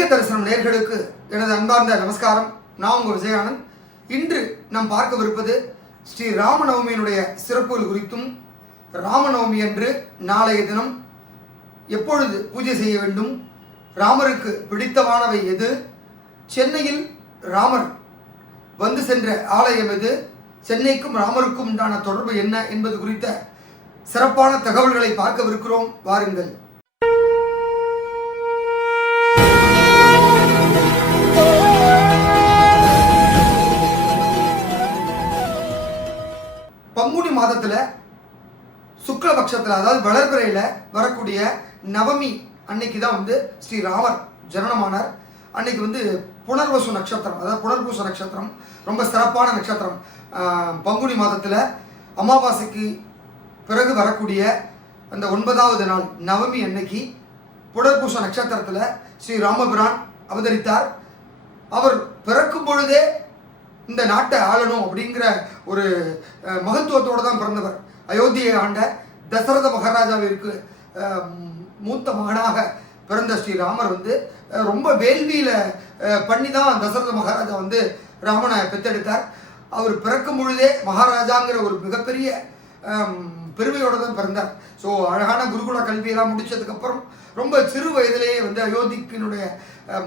திவ்ய தரிசனம் நேயர்களுக்கு எனது அன்பார்ந்த நமஸ்காரம். நான் உங்கள் விஜயானந்த். இன்று நாம் பார்க்கவிருப்பது ஸ்ரீ ராமநவமியினுடைய சிறப்புகள் குறித்தும், ராமநவமி அன்று நாளைய தினம் எப்பொழுது பூஜை செய்ய வேண்டும், ராமருக்கு பிடித்தமானவை எது, சென்னையில் ராமர் வந்து சென்ற ஆலயம் எது, சென்னைக்கும் ராமருக்கும் உண்டான தொடர்பு என்ன என்பது குறித்த சிறப்பான தகவல்களை பார்க்கவிருக்கிறோம். வாருங்கள். பங்குனி மாதத்தில் சுக்லபக்ஷத்தில், அதாவது வளர்பிறையில் வரக்கூடிய நவமி அன்னைக்கு தான் வந்து ஸ்ரீராமர் ஜனனமானார். அன்னைக்கு வந்து புனர்வசு நட்சத்திரம், அதாவது புனர்பூச நட்சத்திரம் ரொம்ப சிறப்பான நட்சத்திரம். பங்குனி மாதத்தில் அமாவாசைக்கு பிறகு வரக்கூடிய அந்த 9வது நாள் நவமி அன்னைக்கு புனர்பூச நட்சத்திரத்தில் ஸ்ரீ ராமபிரான் அவதரித்தார். அவர் பிறக்கும் பொழுதே இந்த நாட்டை ஆளணும் அப்படிங்கிற ஒரு மகத்துவத்தோடு தான் பிறந்தவர். அயோத்தியை ஆண்ட தசரத மகாராஜாவிற்கு மூத்த மகனாக பிறந்த ஸ்ரீராமர் வந்து ரொம்ப வேள்வியில் பண்ணி தான் தசரத மகாராஜா வந்து ராமனை பெற்றெடுத்தார். அவர் பிறக்கும் பொழுதே மகாராஜாங்கிற ஒரு மிகப்பெரிய பெருமையோடு தான் பிறந்தார். ஸோ அழகான குருகுல கல்வியெல்லாம் முடித்ததுக்கப்புறம் ரொம்ப சிறு வயதிலேயே வந்து அயோத்தியினுடைய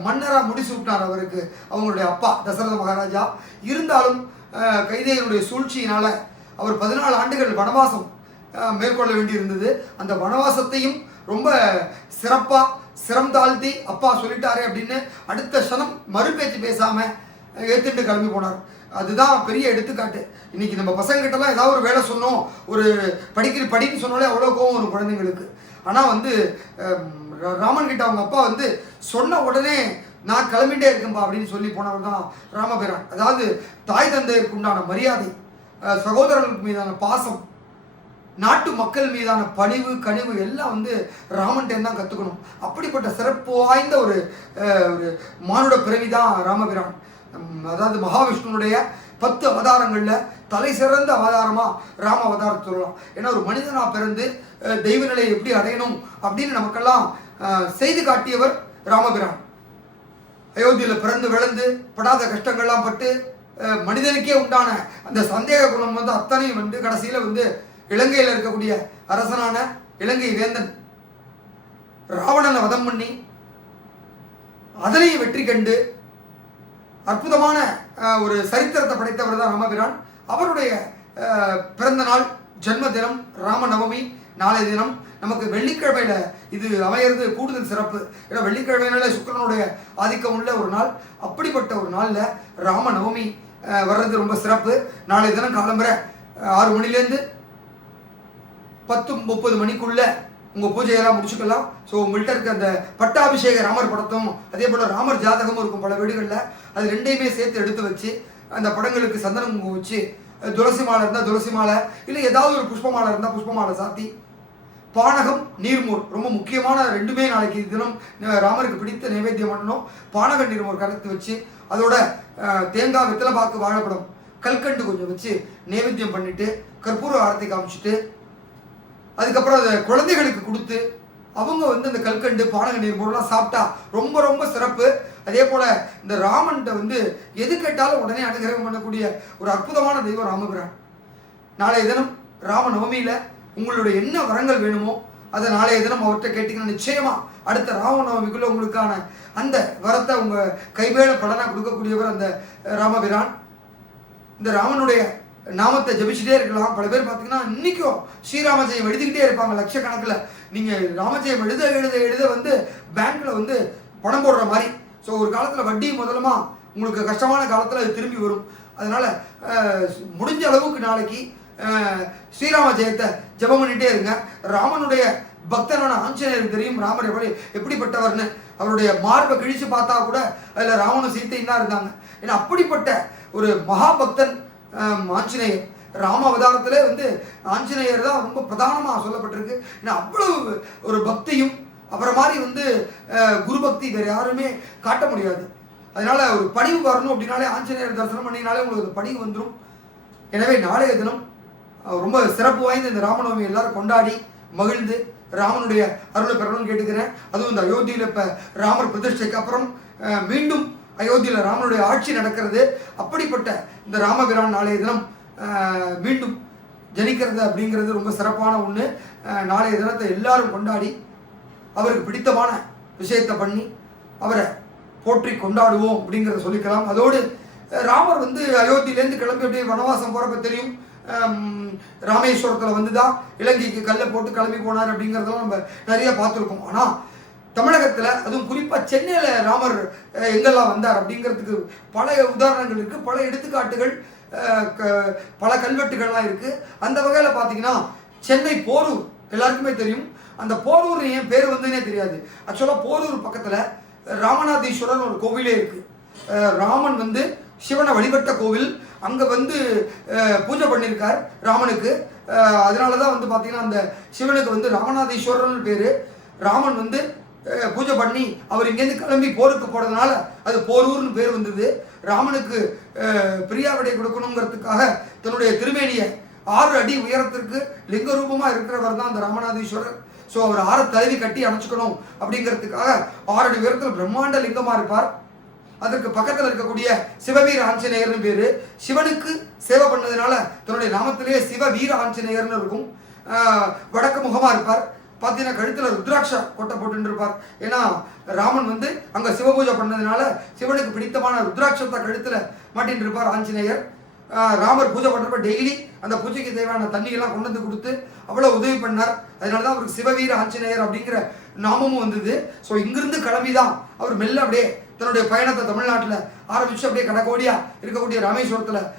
மன்னராக முடிச்சு விட்டார் அவருக்கு அவங்களுடைய அப்பா தசரத மகாராஜா. இருந்தாலும் கைதேயனுடைய சூழ்ச்சியினால் அவர் 14 ஆண்டுகள் வனவாசம் மேற்கொள்ள வேண்டியிருந்தது. அந்த வனவாசத்தையும் ரொம்ப சிறப்பாக சிரம் தாழ்த்தி அப்பா சொல்லிட்டாரு அப்படின்னு அடுத்த க்ஷணம் மறுபேச்சு பேசாமல் ஏற்றுட்டு கிளம்பி போனார். அதுதான் பெரிய எடுத்துக்காட்டு. இன்னைக்கு நம்ம பசங்ககிட்டலாம் ஏதாவது ஒரு வேலை சொன்னோம், ஒரு படின்னு சொன்னாலே அவ்வளோ கோவம் வரும் குழந்தைங்களுக்கு. ஆனால் வந்து ராமன் கிட்ட அவங்க அப்பா வந்து சொன்ன உடனே நான் கிளம்பிட்டே இருக்கேன்பா அப்படின்னு சொல்லி போனவர் தான் ராமபிரான். அதாவது தாய் தந்தையருக்கு உண்டான மரியாதை, சகோதரர்களுக்கு மீதான பாசம், நாட்டு மக்கள் மீதான பணிவு கனிவு எல்லாம் வந்து ராமன்கிட்ட தான் கற்றுக்கணும். அப்படிப்பட்ட சிறப்பு வாய்ந்த ஒரு மானுட பிறவி தான் ராமபிரான். அதாவது மகாவிஷ்ணுனுடைய 10 அவதாரங்களில் தலை சிறந்த அவதாரமாக ராம அவதாரம் சொல்லலாம். ஏன்னா ஒரு மனிதனாக பிறந்து தெய்வ நிலையை எப்படி அடையணும் அப்படின்னு நமக்கெல்லாம் செய்து காட்டியவர் ராமபிரான். அயோத்தியில் பிறந்து விளந்து படாத கஷ்டங்கள்லாம் பட்டு மனிதனுக்கே உண்டான அந்த சந்தேக குணம் வந்து அத்தனையும் வந்து கடைசியில் வந்து இலங்கையில் இருக்கக்கூடிய அரசனான இலங்கை வேந்தன் ராவணனை வதம் பண்ணி அதனையும் வெற்றி கண்டு அற்புதமான ஒரு சரித்திரத்தை படைத்தவர் தான் ராமபிரான். அவருடைய பிறந்த நாள் ஜென்ம தினம் ராமநவமி. நாளைய தினம் நமக்கு வெள்ளிக்கிழமையில இது அமையிறது கூடுதல் சிறப்பு. ஏன்னா வெள்ளிக்கிழமையினால சுக்கிரனுடைய ஆதிக்கம் உள்ள ஒரு நாள். அப்படிப்பட்ட ஒரு நாளில் ராமநவமி வர்றது ரொம்ப சிறப்பு. நாளைய தினம் காலம்பரை 6 மணிலேருந்து 10:30 மணிக்குள்ள உங்கள் பூஜையெல்லாம் முடிச்சுக்கலாம். ஸோ உங்கள்கிட்ட இருக்க அந்த பட்டாபிஷேக ராமர் படத்தும் அதே போல் ராமர் ஜாதகமும் இருக்கும் பல வீடுகளில். அது ரெண்டையுமே சேர்த்து எடுத்து வச்சு அந்த படங்களுக்கு சந்தனம் குங்குமம் வச்சு, துளசி மாலை இருந்தால் துளசி மாலை, இல்லை ஏதாவது ஒரு புஷ்ப மாலை இருந்தால் புஷ்ப மாலை சாத்தி, பானகம் நீர்மோர் ரொம்ப முக்கியமான ரெண்டுமே நாளைக்கு தினம் ராமருக்கு பிடித்த நைவேத்தியம் பண்ணணும். பானக நீர்மோர் கலந்து வச்சு அதோட தேங்காய் வெத்தலைப்பாக்கு வாழைப்படம் கல்கண்டு கொஞ்சம் வச்சு நைவேத்தியம் பண்ணிட்டு கற்பூர ஆரத்தி காமிச்சிட்டு அதுக்கப்புறம் அதை குழந்தைகளுக்கு கொடுத்து அவங்க வந்து அந்த கல்கண்டு பானக நீர்மோர்லாம் சாப்பிட்டா ரொம்ப ரொம்ப சிறப்பு. அதே போல் இந்த ராமன்கிட்ட வந்து எது கேட்டாலும் உடனே அனுகிரகம் பண்ணக்கூடிய ஒரு அற்புதமான தெய்வம் ராமபிரான். நாளைய தினம் ராமநவமியில் உங்களுடைய என்ன வரங்கள் வேணுமோ அதை நாளைய தினம் அவர்கிட்ட கேட்டிங்கன்னா நிச்சயமாக அடுத்த ராமநவமிக்குள்ளே உங்களுக்கான அந்த வரத்தை உங்கள் கைவேள பலனாக கொடுக்கக்கூடியவர் அந்த ராமபிரான். இந்த ராமனுடைய நாமத்தை ஜபிச்சுட்டே இருக்கலாம். பல பேர் பார்த்தீங்கன்னா இன்றைக்கும் ஸ்ரீராமஜெயம் எழுதிக்கிட்டே இருப்பாங்க லட்சக்கணக்கில். நீங்கள் ராமஜெயம் எழுத எழுத எழுத வந்து பேங்க்கில் வந்து பணம் போடுற மாதிரி. ஸோ ஒரு காலத்தில் வட்டி முதலமா உங்களுக்கு கஷ்டமான காலத்தில் அது திரும்பி வரும். அதனால் முடிஞ்ச அளவுக்கு நாளைக்கு ஸ்ரீராம ஜெயத்தை ஜபம் பண்ணிகிட்டே இருங்க. ராமனுடைய பக்தனான ஆஞ்சநேயருக்கு தெரியும் ராமர் எப்படிப்பட்டவர்னு. அவருடைய மார்பை கிழிச்சு பார்த்தா கூட அதில் ராமனும் சீத்தையும் தான் இருந்தாங்க. ஏன்னா அப்படிப்பட்ட ஒரு மகாபக்தன் ஆஞ்சநேயர். ராம அவதாரத்தில் வந்து ஆஞ்சநேயர் தான் ரொம்ப பிரதானமாக சொல்லப்பட்டிருக்கு. ஏன்னா அவ்வளவு ஒரு பக்தியும் அவரை மாதிரி வந்து குரு பக்தி வேறு யாருமே காட்ட முடியாது. அதனால ஒரு பணிவு வரணும் அப்படின்னாலே ஆஞ்சநேயர் தரிசனம் பண்ணினாலே உங்களுக்கு பணிவு வந்துடும். எனவே நாளைய தினம் ரொம்ப சிறப்பு வாய்ந்த இந்த ராமநவமி எல்லாரும் கொண்டாடி மகிழ்ந்து ராமனுடைய அருளை பெறணும்னு கேட்டுக்கிறேன். அதுவும் இந்த அயோத்தியில் இப்போ ராமர் பிரதிஷ்டைக்கு அப்புறம் மீண்டும் அயோத்தியில் ராமனுடைய ஆட்சி நடக்கிறது. அப்படிப்பட்ட இந்த ராமபிரான் நாளைய தினம் மீண்டும் ஜனிக்கிறது அப்படிங்கிறது ரொம்ப சிறப்பான ஒன்று. நாளைய தினத்தை எல்லாரும் கொண்டாடி அவருக்கு பிடித்தமான விஷயத்தை பண்ணி அவரை போற்றி கொண்டாடுவோம் அப்படிங்கிறத சொல்லிக்கலாம். அதோடு ராமர் வந்து அயோத்தியிலேருந்து கிளம்பி அப்படியே வனவாசம் போகிறப்ப தெரியும், ராமேஸ்வரத்தில் வந்து தான் இலங்கைக்கு கல்லை போட்டு கிளம்பி போனார் அப்படிங்கிறதெல்லாம் நம்ம நிறைய பார்த்துருக்கோம். ஆனால் தமிழகத்தில் அதுவும் குறிப்பாக சென்னையில் ராமர் எங்கெல்லாம் வந்தார் அப்படிங்கிறதுக்கு பல உதாரணங்கள் இருக்குது, பல எடுத்துக்காட்டுகள், பல கல்வெட்டுகள்லாம் இருக்குது. அந்த வகையில் பார்த்தீங்கன்னா சென்னை போரூர் எல்லாருக்குமே தெரியும். அந்த போரூர் ஏன் பேர் வந்துன்னே தெரியாது. ஆக்சுவலாக போரூர் பக்கத்தில் ராமநாதீஸ்வரர் ஒரு கோவிலே இருக்குது. ராமன் வந்து சிவனை வழிபட்ட கோவில். அங்கே வந்து பூஜை பண்ணியிருக்கார் ராமனுக்கு. அதனால தான் வந்து பார்த்தீங்கன்னா அந்த சிவனுக்கு வந்து ராமநாதீஸ்வரர்னு பேர். ராமன் வந்து பூஜை பண்ணி அவர் இங்கேருந்து கிளம்பி போருக்கு போகிறதுனால அது போரூர்னு பேர் வந்தது. ராமனுக்கு பிரியாவிடை கொடுக்கணுங்கிறதுக்காக தன்னுடைய திருமேனியை 6 அடி உயரத்திற்கு லிங்க ரூபமாக இருக்கிறவர் தான் அந்த ராமநாதீஸ்வரர். ஸோ அவர் 6 தழுவி கட்டி அணைச்சிக்கணும் அப்படிங்கிறதுக்காக 6 அடி உயரத்தில் பிரம்மாண்ட லிங்கமாக இருப்பார். அதற்கு பக்கத்தில் இருக்கக்கூடிய சிவவீர ஆஞ்சநேயர்னு பேர். சிவனுக்கு சேவை பண்ணதுனால தன்னுடைய நாமத்திலேயே சிவவீர ஆஞ்சநேயர்னு இருக்கும். வடக்கு முகமாக இருப்பார். பார்த்தீங்கன்னா கழுத்தில் ருத்ராட்ச கொட்டை போட்டு இருப்பார். ஏன்னா ராமன் வந்து அங்கே சிவபூஜை பண்ணதுனால சிவனுக்கு பிடித்தமான ருத்ராட்சத்தை கழுத்தில் மாட்டின்னு இருப்பார் ஆஞ்சநேயர். ராமர் பூஜை பண்ணுறப்ப டெய்லி அந்த பூஜைக்கு தேவையான தண்ணியெல்லாம் கொண்டு வந்து கொடுத்து அவ்வளோ உதவி பண்ணார். அதனால தான் அவருக்கு சிவவீர ஆஞ்சநேயர் அப்படிங்கிற நாமமும் வந்தது. ஸோ இங்கிருந்து கிளம்பி தான் அவர் மெல்ல அப்படியே தன்னுடைய பயணத்தை தமிழ்நாட்டில் ஆரம்பித்து அப்படியே கடகோடியாக இருக்கக்கூடிய ராமேஸ்வரத்தில்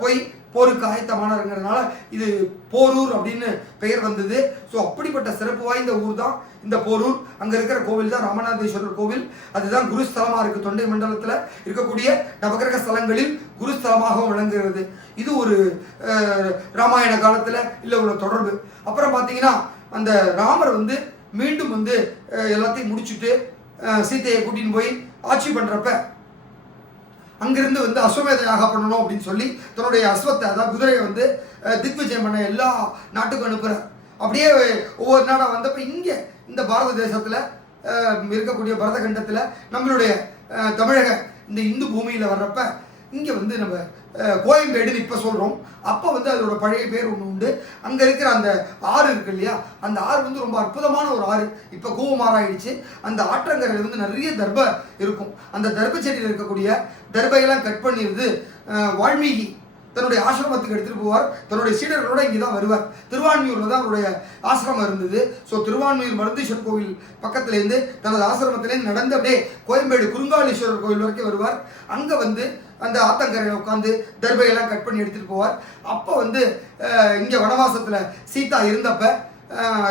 போய் போருக்கு ஆயத்தமானாருங்கிறதுனால இது போரூர் அப்படின்னு பெயர் வந்தது. ஸோ அப்படிப்பட்ட சிறப்பு வாய்ந்த ஊர் தான் இந்த போரூர். அங்கே இருக்கிற கோவில் தான் ராமநாதேஸ்வரர் கோவில். அதுதான் குருஸ்தலமாக இருக்குது. தொண்டை மண்டலத்தில் இருக்கக்கூடிய நவகிரக ஸ்தலங்களில் குருஸ்தலமாகவும் விளங்குகிறது. இது ஒரு ராமாயண காலத்தில் இல்லை உள்ள தொடர்பு. அப்புறம் பார்த்தீங்கன்னா அந்த ராமர் வந்து மீண்டும் வந்து எல்லாத்தையும் முடிச்சுட்டு சீத்தையை கூட்டின்னு போய் ஆட்சி பண்ணுறப்ப அங்கிருந்து வந்து அஸ்வமேத யாகம் பண்ணணும் அப்படின்னு சொல்லி தன்னுடைய அஸ்வத்தை, அதாவது குதிரையை வந்து திக்விஜயம் பண்ண எல்லா நாட்டுக்கும் அனுப்புகிறார். அப்படியே ஒவ்வொரு நாடாக வந்தப்போ இங்கே இந்த பாரத தேசத்தில் இருக்கக்கூடிய பரத கண்டத்தில் நம்மளுடைய தமிழக இந்த இந்து பூமியில் வர்றப்ப இங்கே வந்து நம்ம கோயம்பேடுன்னு இப்போ சொல்கிறோம். அப்போ வந்து அதோட பழைய பேர் ஒன்று உண்டு. அங்கே இருக்கிற அந்த ஆறு இருக்கு இல்லையா, அந்த ஆறு வந்து ரொம்ப அற்புதமான ஒரு ஆறு. இப்போ கூவமாறாயிடுச்சு. அந்த ஆற்றங்கரையில் வந்து நிறைய தர்பை இருக்கும். அந்த தர்ப செடியில் இருக்கக்கூடிய தர்பையெல்லாம் கட் பண்ணிடுது வால்மீகி தன்னுடைய ஆசிரமத்துக்கு எடுத்துகிட்டு போவார். தன்னுடைய சீடர்களோட இங்கே தான் வருவார். திருவான்மியூரில் தான் அவருடைய ஆசிரமம் இருந்தது. ஸோ திருவான்மியூர் மருந்தீஸ்வரர் கோவில் பக்கத்துலேருந்து தனது ஆசிரமத்திலேருந்து நடந்து அப்படியே கோயம்பேடு குறுங்காலீஸ்வரர் கோவில் வரைக்கும் வருவார். அங்கே வந்து அந்த ஆத்தங்கரையில் உட்காந்து தர்பையெல்லாம் கட் பண்ணி எடுத்துகிட்டு போவார். அப்போ வந்து இங்கே வனவாசத்தில் சீதா இருந்தப்ப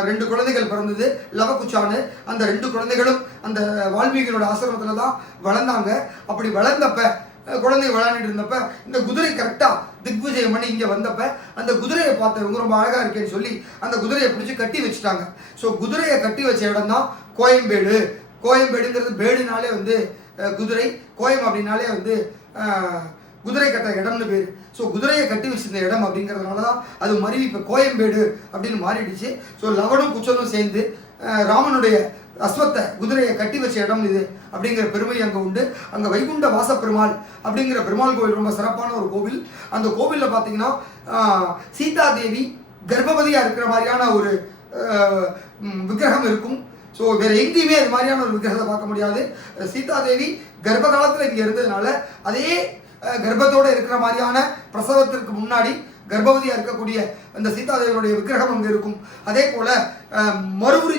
2 குழந்தைகள் பிறந்தது, லவகுச்சான்னு. அந்த 2 குழந்தைகளும் அந்த வால்மீகியோட ஆசிரமத்தில் தான் வளர்ந்தாங்க. அப்படி வளர்ந்தப்ப குழந்தைங்க விளையாண்டுட்டு இருந்தப்ப இந்த குதிரை கரெக்டாக திக்விஜயம் பண்ணி இங்கே வந்தப்ப அந்த குதிரையை பார்த்தவங்க ரொம்ப அழகாக இருக்கேன்னு சொல்லி அந்த குதிரையை பிடிச்சி கட்டி வச்சுட்டாங்க. ஸோ குதிரையை கட்டி வச்ச இடம் தான் கோயம்பேடு. கோயம்பேடுங்கிறது பேடுனாலே வந்து குதிரை, கோயம் அப்படின்னாலே வந்து குதிரை கட்ட இடம்னு பேர். ஸோ குதிரையை கட்டி வச்சிருந்த இடம் அப்படிங்கிறதுனால தான் அது மருவி இப்போ கோயம்பேடு அப்படின்னு மாறிடுச்சு. ஸோ லவனும் குச்சனும் சேர்ந்து ராமனுடைய அஸ்வத்தை குதிரையை கட்டி வச்ச இடம் இது அப்படிங்கிற பெருமை அங்கே உண்டு. அங்கே வைகுண்ட வாசப்பெருமாள் அப்படிங்கிற பெருமாள் கோவில் ரொம்ப சிறப்பான ஒரு கோவில். அந்த கோவிலில் பார்த்தீங்கன்னா சீதா தேவி கர்ப்பவதியாக இருக்கிற மாதிரியான ஒரு விக்கிரகம் இருக்கும். ஸோ வேறு எங்கேயுமே அது மாதிரியான ஒரு விக்கிரகத்தை பார்க்க முடியாது. சீதா தேவி கர்ப்ப காலத்தில் இங்கே இருந்ததுனால அதே கர்ப்பத்தோடு இருக்கிற மாதிரியான பிரசவத்திற்கு முன்னாடி கர்ப்பவதியாக இருக்கக்கூடிய அந்த சீதாதேவியுடைய விக்கிரகம் அங்கே இருக்கும். அதே போல் மறுபுரி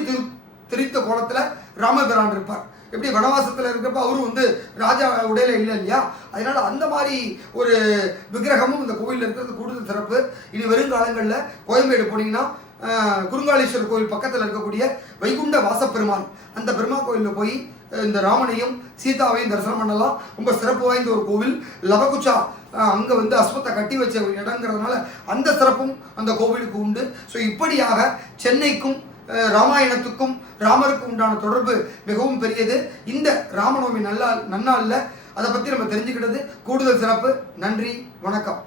திரித்த கோலத்தில் ராமபிரான் இருப்பார். எப்படி வனவாசத்தில் இருக்கிறப்ப அவரும் வந்து ராஜா உடையில இல்லை இல்லையா, அதனால அந்த மாதிரி ஒரு விக்கிரகமும் இந்த கோவிலில் இருக்கிறது கூடுதல் சிறப்பு. இனி வருங்காலங்களில் கோயம்பேடு போனீங்கன்னா குறுங்காலீஸ்வரர் கோவில் பக்கத்தில் இருக்கக்கூடிய வைகுண்ட வாசப்பெருமான், அந்த பெருமாள் கோயிலில் போய் இந்த ராமனையும் சீதாவையும் தரிசனம் பண்ணலாம். ரொம்ப சிறப்பு வாய்ந்த ஒரு கோவில். லவகுச்சா அங்கே வந்து அஸ்வத்தை கட்டி வச்ச இடங்கிறதுனால அந்த சிறப்பும் அந்த கோவிலுக்கு உண்டு. ஸோ இப்படியாக சென்னைக்கும் ராமாயணத்துக்கும் ராமருக்கும் உண்டான தொடர்பு மிகவும் பெரியது. இந்த ராமநவமி நன்னாளில் அதை பற்றி நம்ம தெரிஞ்சுக்கிட்டது கூடுதல் சிறப்பு. நன்றி, வணக்கம்.